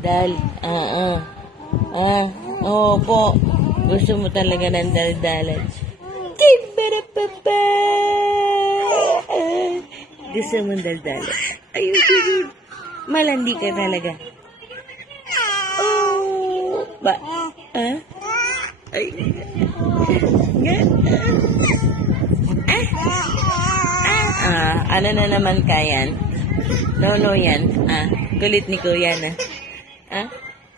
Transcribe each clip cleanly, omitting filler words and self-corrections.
Dal. Opo. Gusto mo talaga ng daldalan. Tibarapapa. Gusto mo daldalan. Ayun, ayun. Malandi ka talaga. Oh. Ba? Ay. Ano na naman kayan? No, yan. Kulit ni Kuya na.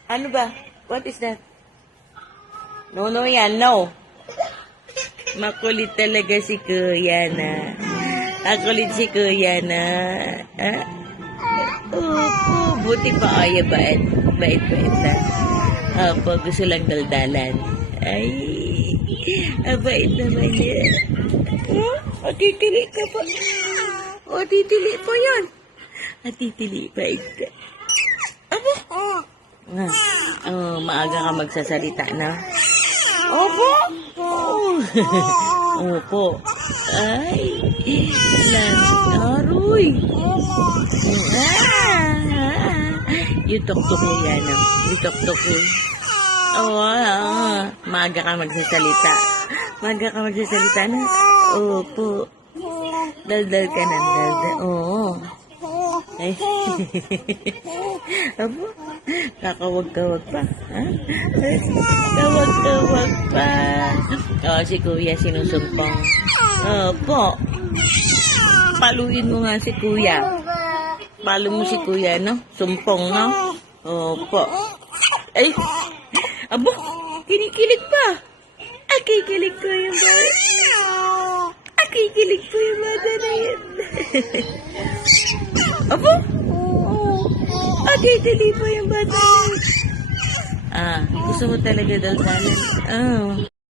Ano ba? What is that? No, yan. No. Makulit talaga si Kuya na. Makulit si Kuya na. Opo. Buti pa kaya bait. Bait na. Opo, gusto lang daldalan. Ay. Bait naman yan. Titili ka pa. Titili po yun. Titili pa ito. Maaga ka magsasalita na. Opo. Opo. Ay. Aroy. Yutok-tok mo yan. Yutok-tok mo. Maaga ka magsasalita. Maaga ka magsasalita na. Opo. Daldal ka ng daldal. Oo. Ay. Abo. Kakawag-kawag pa. Kawag-kawag pa. Si Kuya sinusumpong. Opo. Paluin mo nga si Kuya. Palo mo si Kuya, no? Sumpong, no? Opo. Ay. Abo. Kinikilig pa. Kikilig ko yung bata. Kikilig po yung bata na yan. Abo? Titili po yung bata na yan. Gusto mo talaga daldalan.